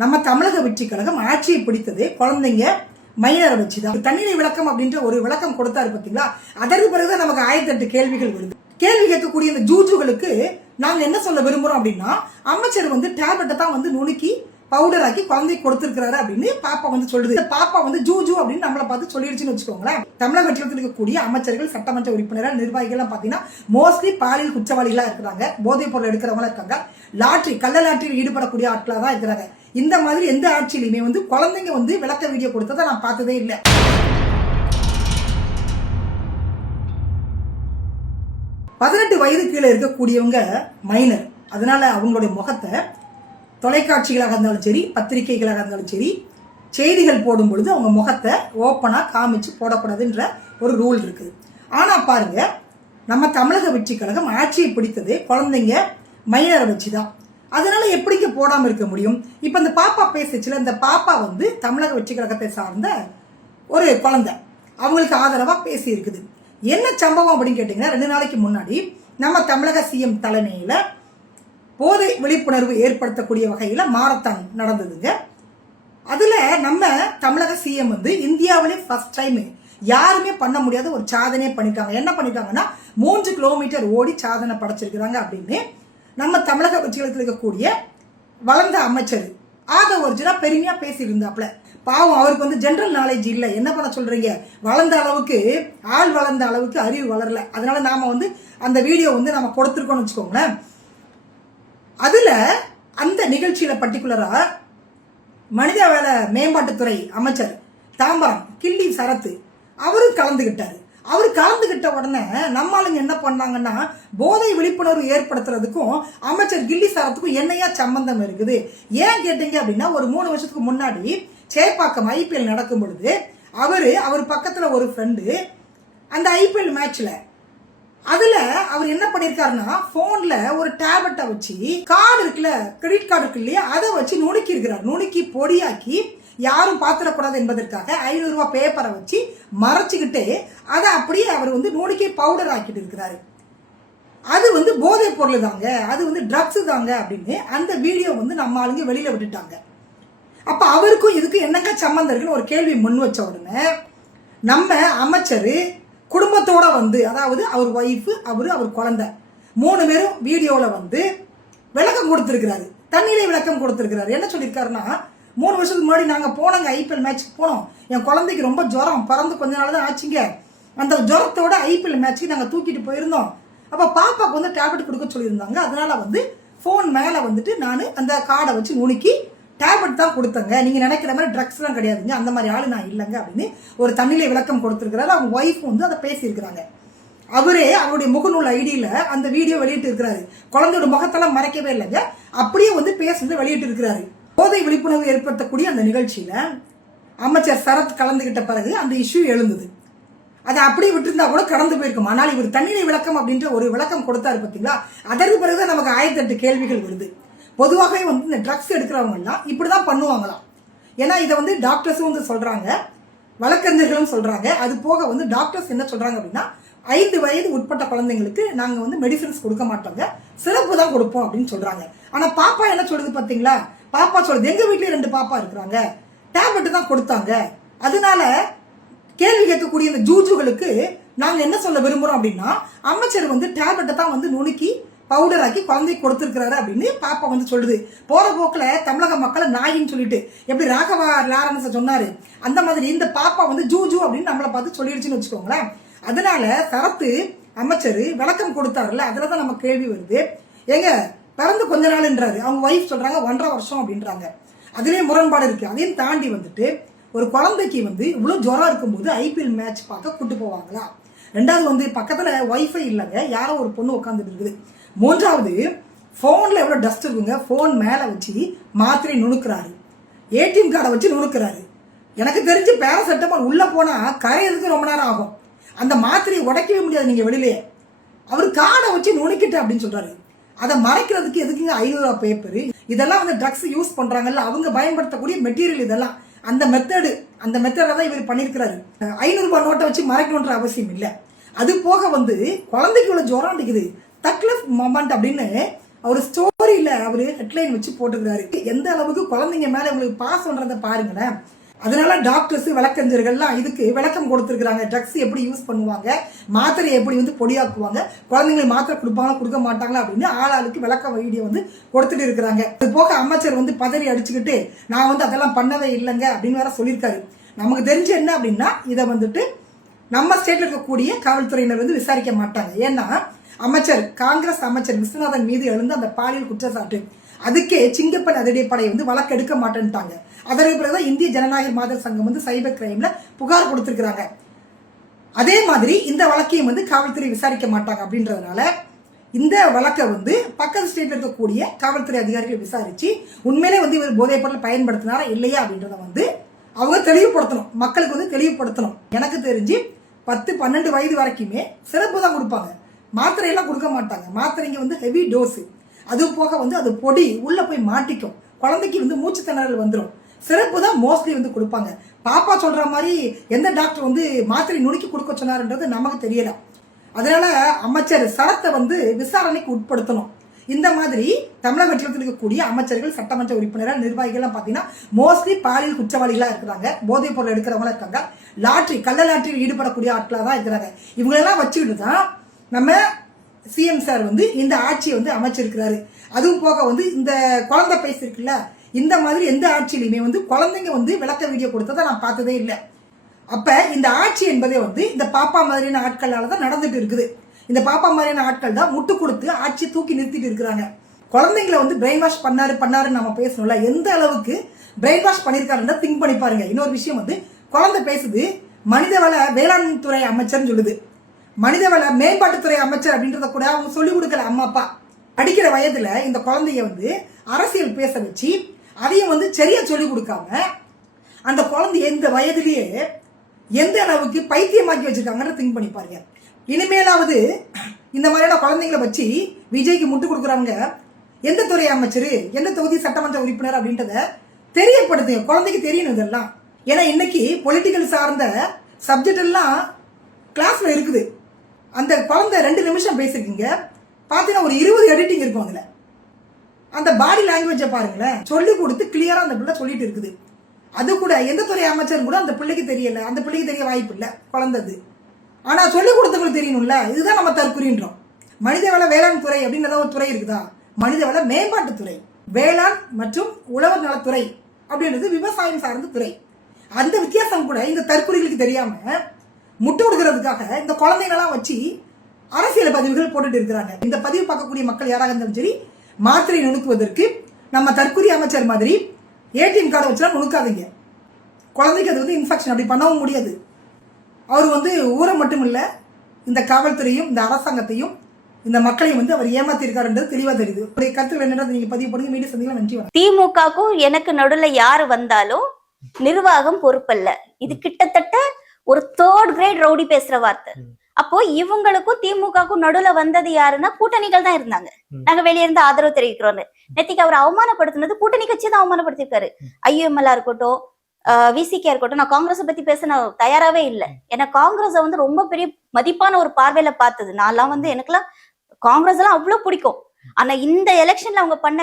நம்ம தமிழக வெற்றி கழகம் ஆட்சியை பிடித்தது குழந்தைங்க மைனரை வச்சுதான். தண்ணீரை விளக்கம் அப்படின்ற ஒரு விளக்கம் கொடுத்தாரு பார்த்தீங்களா. அதற்கு பிறகுதான் நமக்கு 1008 கேள்விகள் வருது. கேள்வி கேட்கக்கூடிய இந்த ஜூஜுகளுக்கு நாங்க என்ன சொல்ல விரும்புறோம் அப்படின்னா, அமைச்சர் வந்து டேப்லெட்டை தான் வந்து நுணுக்கி பவுடர் ஆக்கி குழந்தைக்கு கொடுத்திருக்கிறாரு அப்படின்னு பாப்பா வந்து சொல்லுது. பாப்பா வந்து ஜூஜு அப்படின்னு நம்மளை பார்த்து சொல்லிடுச்சுன்னு வச்சுக்கோங்களேன். தமிழக வெற்றியில் இருக்கக்கூடிய அமைச்சர்கள், சட்டமன்ற உறுப்பினர்கள், நிர்வாகிகள் பாத்தீங்கன்னா மோஸ்ட்லி பாலியல் குற்றவாளிகளா இருக்கிறாங்க, போதைப் பொருள் எடுக்கிறவங்களா இருக்காங்க, கள்ள லாட்டரியில் ஈடுபடக்கூடிய ஆட்களா தான் இருக்கிறாங்க. இந்த மாதிரி எந்த ஆட்சியிலுமே வந்து குழந்தைங்க வந்து விளக்க வீடியோ கொடுத்ததை நான் பார்த்ததே இல்லை. வயது கீழே இருக்கக்கூடியவங்க மைனர். அதனால அவங்களுடைய முகத்தை தொலைக்காட்சிகளாக இருந்தாலும் சரி, பத்திரிகைகளாக இருந்தாலும் சரி, செய்திகள் போடும் பொழுது அவங்க முகத்தை ஓப்பனா காமிச்சு போடக்கூடாதுன்ற ஒரு ரூல் இருக்குது. ஆனா பாருங்க, நம்ம தமிழக வெற்றி கழகம் ஆட்சியை பிடித்தது குழந்தைங்க மைனரை வச்சுதான். அதனால எப்படிங்க போடாம இருக்க முடியும்? இப்ப இந்த பாப்பா பேசுச்சுல, இந்த பாப்பா வந்து தமிழக வெற்றி கழகத்தை சார்ந்த ஒரு குழந்தை, அவங்களுக்கு ஆதரவா பேசி இருக்குது. என்ன சம்பவம் அப்படின்னு கேட்டீங்கன்னா, 2 நாளைக்கு முன்னாடி நம்ம தமிழக சிஎம் தலைமையில போதை விழிப்புணர்வு ஏற்படுத்தக்கூடிய வகையில மாரத்தான் நடந்ததுங்க. அதுல நம்ம தமிழக சிஎம் வந்து இந்தியாவிலே ஃபர்ஸ்ட் டைம் யாருமே பண்ண முடியாத ஒரு சாதனையை பண்ணிட்டாங்க. என்ன பண்ணிட்டாங்கன்னா, 3 கிலோமீட்டர் ஓடி சாதனை படைச்சிருக்கிறாங்க அப்படின்னு நம்ம தமிழக வெற்றிகளத்தில் இருக்கக்கூடிய வளர்ந்த அமைச்சர் ஒரிஜினா பெருமையா பேசியிருந்தாப்ல. பாவம், அவருக்கு வந்து ஜென்ரல் நாலேஜ் இல்லை. என்ன பண்ண சொல்றீங்க, வளர்ந்த அளவுக்கு ஆள் வளர்ந்த அளவுக்கு அறிவு வளரல. அதனால நாம வந்து அந்த வீடியோ வந்து நம்ம கொடுத்துருக்கோம்னு வச்சுக்கோங்களேன். அதுல அந்த நிகழ்ச்சியில பர்டிகுலரா மனிதவள மேம்பாட்டுத்துறை அமைச்சர் தாம்பரம் கிள்ளி சரத்து அவரும் கலந்துகிட்டாரு. அவர் கலந்துகிட்ட உடனே நம்மளுங்க என்ன பண்ணாங்கன்னா, போதை விழிப்புணர்வு ஏற்படுத்துறதுக்கும் அமைச்சர் கில்லி சரத்துக்கும் என்னையா சம்பந்தம் இருக்குது? ஏன் கேட்டீங்க அப்படின்னா, ஒரு 3 வருஷத்துக்கு முன்னாடி சேப்பாக்கம் ஐபிஎல் நடக்கும் பொழுது அவர் பக்கத்துல ஒரு ஃப்ரெண்டு அந்த ஐபிஎல் மேட்ச்ல அதுல அவர் என்ன பண்ணிருக்காருன்னா, போன்ல ஒரு டேப்லெட்டை வச்சு கார்டு இருக்குல்ல, கிரெடிட் கார்டு இருக்கு இல்லையா, அதை வச்சு நுணுக்கி இருக்கிறார். நுணுக்கி பொடியாக்கி யாரும் பாத்திரக்கூடாது என்பதற்காக 500 ரூபாய் பேப்பரை வச்சு மறைச்சுக்கிட்டு அதை அப்படியே அவர் வந்து நுணுக்கி பவுடர் ஆக்கிட்டு இருக்கிறாரு. அது வந்து போதை பொருள் தாங்க, அது வந்து ட்ரக்ஸ் தாங்க அப்படின்னு அந்த வீடியோ வந்து நம்ம ஆளுங்க வெளியில விட்டுட்டாங்க. அப்ப அவருக்கும் இதுக்கு என்னங்க சம்பந்தம் இருக்குன்னு ஒரு கேள்வி முன் வச்ச உடனே நம்ம அமைச்சர் குடும்பத்தோட வந்து, அதாவது அவர் ஒய்ஃப், அவர் குழந்தை 3 பேரும் வீடியோல வந்து விளக்கம் கொடுத்திருக்கிறாரு. தண்ணீரை விளக்கம் கொடுத்திருக்கிறாரு. என்ன சொல்லியிருக்காருன்னா, 3 வருஷத்துக்கு முன்னாடி நாங்க போனோங்க, ஐபிஎல் மேட்ச்சுக்கு போனோம். என் குழந்தைக்கு ரொம்ப ஜுரம், பிறந்து கொஞ்ச நாள் தான் ஆச்சுங்க. அந்த ஜுரத்தோட ஐபிஎல் மேட்ச்சுக்கு நாங்க தூக்கிட்டு போயிருந்தோம். அப்ப பாப்பாக்கு வந்து டேப்லெட் கொடுக்க சொல்லியிருந்தாங்க. அதனால வந்து போன் மேல வந்துட்டு நான் அந்த கார்டை வச்சு நுணுக்கி டேப்லெட் தான் கொடுத்தங்க, நீங்க நினைக்கிற மாதிரி ட்ரக்ஸ் எல்லாம் கிடையாதுங்க, அந்த மாதிரி ஆளு நான் இல்லைங்க அப்படின்னு ஒரு தண்ணியில விளக்கம் கொடுத்திருக்கிறாரு. அவங்க ஒய்ஃப் வந்து அதை பேசியிருக்கிறாங்க. அவரே அவருடைய முகநூல் ஐடியில அந்த வீடியோ வெளியிட்டு இருக்கிறாரு. குழந்தையோட முகத்தெல்லாம் மறைக்கவே இல்லைங்க, அப்படியே வந்து பேசுறது வெளியிட்டு இருக்கிறாரு. போதை விழிப்புணர்வு ஏற்படுத்தக்கூடிய அந்த நிகழ்ச்சியில அமைச்சர் சரத் கலந்துகிட்ட பிறகு அந்த இஷ்யூ எழுந்தது. அதை அப்படியே விட்டுருந்தா கூட கடந்து போயிருக்கும். ஆனால் இவர் தண்ணீரை விளக்கம் அப்படின்ற ஒரு விளக்கம் கொடுத்தாரு பார்த்தீங்களா. அதற்கு பிறகுதான் நமக்கு 1008 கேள்விகள் வருது. பொதுவாகவே வந்து இந்த ட்ரக்ஸ் எடுக்கிறவங்க எல்லாம் இப்படிதான் பண்ணுவாங்களாம். ஏன்னா இதை வந்து டாக்டர்ஸும் வந்து சொல்றாங்க, வழக்கறிஞர்களும் சொல்றாங்க. அது போக வந்து டாக்டர்ஸ் என்ன சொல்றாங்க அப்படின்னா, 5 வயது உட்பட்ட குழந்தைங்களுக்கு நாங்க வந்து மெடிசன்ஸ் கொடுக்க மாட்டோங்க, சிறப்பு தான் கொடுப்போம் அப்படின்னு சொல்றாங்க. ஆனா பாப்பா என்ன சொல்லுது பாத்தீங்களா, பாப்பா சொல்லுது, எங்க வீட்லயே 2 பாப்பா இருக்கிறாங்க, டேப்லெட் தான் கொடுத்தாங்க. அதனால கேள்வி கேட்கக்கூடிய இந்த ஜூஜுகளுக்கு நாங்க என்ன சொல்ல விரும்புறோம் அப்படின்னா, அமைச்சர் வந்து டேப்லெட்டை தான் வந்து நுணுக்கி பவுடர் ஆக்கி குழந்தைக்கு கொடுத்திருக்கிறாரு அப்படின்னு பாப்பா வந்து சொல்லுது. போற போக்குல தமிழக மக்களை நாயின்னு சொல்லிட்டு எப்படி ராகவா லாரன்ஸ் சொன்னாரு, அந்த மாதிரி இந்த பாப்பா வந்து ஜூஜு அப்படின்னு நம்மளை பார்த்து சொல்லிடுச்சுன்னு வச்சுக்கோங்களேன். அதனால சரத்து அமைச்சர் விளக்கம் கொடுத்தாருல்ல, அதுலதான் நம்ம கேள்வி வருது. ஏங்க பிறந்து கொஞ்ச நாள்ன்றாரு, அவங்க ஒய்ஃப் சொல்றாங்க 1.5 வருஷம் அப்படின்றாங்க. அதுலயே முரண்பாடு இருக்கு. அதையும் தாண்டி வந்துட்டு ஒரு குழந்தைக்கு வந்து இவ்வளவு ஜுரம் இருக்கும்போது ஐபிஎல் மேட்ச் பார்க்க கூட்டு போவாங்களா? 2வது வந்து பக்கத்துல ஒய்ஃபை இல்லைங்க, யாரோ ஒரு பொண்ணு உட்காந்துட்டு இருக்குது. 3வது போன்ல எவ்வளவு டஸ்ட் இருக்குங்க, போன் மேல வச்சு மாத்திரை நுணுக்குறாரு, ஏடிஎம் கார்டை வச்சு நுணுக்குறாரு. எனக்கு தெரிஞ்சு பேராசெட்டமால் உள்ள போனா கரையிறதுக்கு ரொம்ப நேரம் ஆகும், அந்த மாத்திரையை உடைக்கவே முடியாது நீங்க வெளியிலேயே. அவர் கார்டை வச்சு நுணுக்கிட்டு அப்படின்னு சொல்றாரு. அதை மறைக்கிறதுக்கு எதுக்குங்க 500 ரூபாய் பேப்பர்? இதெல்லாம் வந்து ட்ரக்ஸ் யூஸ் பண்றாங்கல்ல, அவங்க பயன்படுத்தக்கூடிய மெட்டீரியல் இதெல்லாம். அந்த மெத்தட தான் இவர் பண்ணியிருக்கிறாரு. 500 ரூபாய் நோட்டை வச்சு மறைக்கணுன்ற அவசியம் இல்லை. அது போக வந்து குழந்தைக்கு உள்ள ஜுரம் அடிக்குது, தக்லீஃப் மொமெண்ட் அப்படின்னு அவர் ஸ்டோரியில அவரு ஹெட்லைன் வச்சு போட்டுக்கிறாரு. எந்த அளவுக்கு குழந்தைங்க மேல உங்களுக்கு பாசம்ன்றதை பாருங்களேன். அதனால டாக்டர்ஸ் வழக்கறிஞர்கள்லாம் இதுக்கு விளக்கம் கொடுத்துருக்காங்க. ட்ரக்ஸ் எப்படி யூஸ் பண்ணுவாங்க, மாத்திரை எப்படி வந்து பொடியாக்குவாங்க, குழந்தைங்களுக்கு மாத்திரை கொடுப்பாங்களா கொடுக்க மாட்டாங்களா அப்படின்னு ஆளாளுக்கு விளக்க வீடியோ வந்து கொடுத்துட்டு இருக்கிறாங்க. அது போக அமைச்சர் வந்து பதறி அடிச்சுக்கிட்டு நான் வந்து அதெல்லாம் பண்ணவே இல்லைங்க அப்படின்னு வேற சொல்லியிருக்காரு. நமக்கு தெரிஞ்சு என்ன அப்படின்னா இதை வந்துட்டு நம்ம ஸ்டேட்ல இருக்கக்கூடிய காவல்துறையினர் வந்து விசாரிக்க மாட்டாங்க. ஏன்னா அமைச்சர் காங்கிரஸ் அமைச்சர் விஸ்வநாதன் மீது எழுந்த அந்த பாலியல் குற்றச்சாட்டு அதுக்கே சிங்கப்பன் அதிரடிப்படை வந்து வழக்கு எடுக்க மாட்டேன்ட்டாங்க. அதற்கு பிறகுதான் இந்திய ஜனநாயக மாதர் சங்கம் வந்து சைபர் கிரைம்ல புகார் கொடுத்திருக்கிறாங்க. அதே மாதிரி இந்த வழக்கையும் வந்து காவல்துறை விசாரிக்க மாட்டாங்க. அப்படின்றதுனால இந்த வழக்கை வந்து பக்கத்து ஸ்டேட்ல இருக்கக்கூடிய காவல்துறை அதிகாரிகள் விசாரிச்சு உண்மையிலே வந்து இவர் போதைப் பொருள் பயன்படுத்தினாரா இல்லையா அப்படின்றத வந்து அவங்க தெளிவுபடுத்தணும், மக்களுக்கு வந்து தெளிவுபடுத்தணும். எனக்கு தெரிஞ்சு 10-12 வயது வரைக்குமே சிறப்பு தான் கொடுப்பாங்க, மாத்திரையெல்லாம் கொடுக்க மாட்டாங்க. மாத்திரைங்க வந்து ஹெவி டோஸு, அது போக வந்து அது பொடி உள்ள போய் மாட்டிக்கும், குழந்தைக்கு வந்து மூச்சு திணறல் வந்துடும். சிறப்பு தான் மோஸ்ட்லி வந்து கொடுப்பாங்க. பாப்பா சொல்ற மாதிரி எந்த டாக்டர் வந்து மாத்திரை நுணுக்கி கொடுக்க சொன்னாருன்றது நமக்கு தெரியல. அதனால அமைச்சர் சரத்தை வந்து விசாரணைக்கு உட்படுத்தணும். இந்த மாதிரி தமிழகத்தில் இருக்கக்கூடிய அமைச்சர்கள், சட்டமன்ற உறுப்பினர்கள், நிர்வாகிகள்லாம் பார்த்தீங்கன்னா மோஸ்ட்லி பாலியல் குற்றவாளிகளாக இருக்கிறாங்க, போதைப் பொருள் எடுக்கிறவங்களா இருக்காங்க, கள்ள லாட்டரியில் ஈடுபடக்கூடிய ஆட்களாக தான் இருக்கிறாங்க. இவங்களெல்லாம் வச்சுக்கிட்டு தான் நம்ம சிஎம் சார் வந்து இந்த ஆட்சியை வந்து அமைச்சிருக்கிறாரு. அதுவும் போக வந்து இந்த குழந்தை பேசிருக்குல்ல, இந்த மாதிரி எந்த ஆட்சியிலுமே வந்து குழந்தைங்க வந்து விளக்க வீடியோ கொடுத்ததை நான் பார்த்ததே இல்லை. அப்ப இந்த ஆட்சி என்பதே வந்து இந்த பாப்பா மாதிரியான ஆட்களால தான் நடந்துட்டு இருக்குது. இந்த பாப்பா மாதிரியான ஆட்கள் தான் முட்டு கொடுத்து ஆட்சி தூக்கி நிறுத்திட்டு இருக்கிறாங்க. குழந்தைங்களை வந்து பிரெயின் வாஷ் பண்ணாருன்னு நம்ம பேசணும்ல, எந்த அளவுக்கு பிரெயின் வாஷ் பண்ணியிருக்காருன்னா திங்க் பண்ணி பாருங்க. இன்னொரு விஷயம் வந்து குழந்தை பேசுது, மனிதவள வேளாண் துறை அமைச்சர்னு சொல்லுது, மனிதவள மேம்பாட்டுத்துறை அமைச்சர் அப்படின்றத கூட அவங்க சொல்லிக் கொடுக்கல. அம்மா அப்பா அடிக்கிற வயதுல இந்த குழந்தைய வந்து அரசியல் பேச வச்சு அதையும் வந்து சரியா சொல்லிக் கொடுக்காம அந்த குழந்தைய இந்த வயதிலேயே எந்த அளவுக்கு பைத்தியமாக்கி வச்சிருக்காங்கன்னு திங்க் பண்ணி பாருங்க. இனிமேலாவது இந்த மாதிரியான குழந்தைங்களை வச்சு விஜய்க்கு முட்டு கொடுக்குறவங்க எந்த துறை அமைச்சர், எந்த தொகுதி சட்டமன்ற உறுப்பினர் அப்படின்றத தெரியப்படுத்துங்க, குழந்தைக்கு தெரியணும் இதெல்லாம். ஏன்னா இன்னைக்கு பொலிட்டிக்கல் சார்ந்த சப்ஜெக்ட் எல்லாம் கிளாஸ்ல இருக்குது. அந்த குழந்தை 2 நிமிஷம் பேசிருக்கீங்க, பார்த்தீங்கன்னா ஒரு 20 எடிட்டிங் இருக்கும். அதுல அந்த பாடி லாங்குவேஜை பாருங்களேன், சொல்லி கொடுத்து கிளியரா அந்த பிள்ளை சொல்லிட்டு இருக்குது. அது கூட எந்த துறை அமைச்சர் கூட அந்த பிள்ளைக்கு தெரியல, அந்த பிள்ளைக்கு தெரிய வாய்ப்பு இல்லை, குழந்தைது. ஆனா சொல்லி கொடுத்தவங்களுக்கு தெரியணும்ல. இதுதான் நம்ம தற்குறின்றோம். மனிதவள வேளாண் துறை அப்படின்னு ஏதாவது ஒரு துறை இருக்குதா? மனிதவள மேம்பாட்டுத்துறை, வேளாண் மற்றும் உழவர் நலத்துறை அப்படின்றது விவசாயம் சார்ந்த துறை. அந்த வித்தியாசம் கூட இந்த தற்குறிகளுக்கு தெரியாம முட்டு கொடுக்கறதுக்காக இந்த குழந்தைங்களெல்லாம் வச்சு அரசியல் பதிவுகள் போட்டுட்டு இருக்கிறாங்க. இந்த பதிவு பார்க்கக்கூடிய மக்கள் யாராக இருந்தாலும் சரி, மாத்திரை நுணுக்குவதற்கு நம்ம தற்குறி அமைச்சர் மாதிரி ஏடிஎம் கார்டை வச்சுலாம் நுணுக்காதீங்க. குழந்தைக்கு அது வந்து இன்ஃபெக்ஷன், அப்படி பண்ணவும் முடியாது. அவர் வந்து ஊரை மட்டும் இல்லை, இந்த காவல்துறையும் இந்த அரசாங்கத்தையும் இந்த மக்களையும் வந்து அவர் ஏமாத்திருக்காருன்றது தெளிவா தெரியுது. உடைய கருத்துக்கள் என்னன்றது நீங்க பதிவு பண்ணுங்க. மீண்டும் சந்திக்கலாம். நன்றி. திமுகவுக்கும் எனக்கு நடுவுல யாரு வந்தாலும் நிர்வாகம் பொறுப்பல்ல. இது கிட்டத்தட்ட ஒரு 3rd கிரேட் ரவுடி பேசுற வார்த்தை. அப்போ இவங்களுக்கும் திமுகவுக்கும் நடுவுல வந்தது யாருன்னா கூட்டணிகள் தான் இருந்தாங்க. நாங்க வெளியே இருந்து ஆதரவு தெரிவிக்கிறோம். நேத்திக்கு அவர் அவமானப்படுத்தினது கூட்டணி கட்சி தான் அவமானப்படுத்திருக்காரு. ஐஎம்எல்ஆ இருக்கட்டும், விசிகே இருக்கட்டும். நான் காங்கிரஸ் பத்தி பேச நான் தயாராவே இல்லை. ஏன்னா காங்கிரஸை வந்து ரொம்ப பெரிய மதிப்பான ஒரு பார்வையில பார்த்தது. நான்லாம் வந்து எனக்குலாம் காங்கிரஸ் எல்லாம் அவ்வளவு பிடிக்கும். ஆனா இந்த எலெக்ஷன்ல அவங்க பண்ண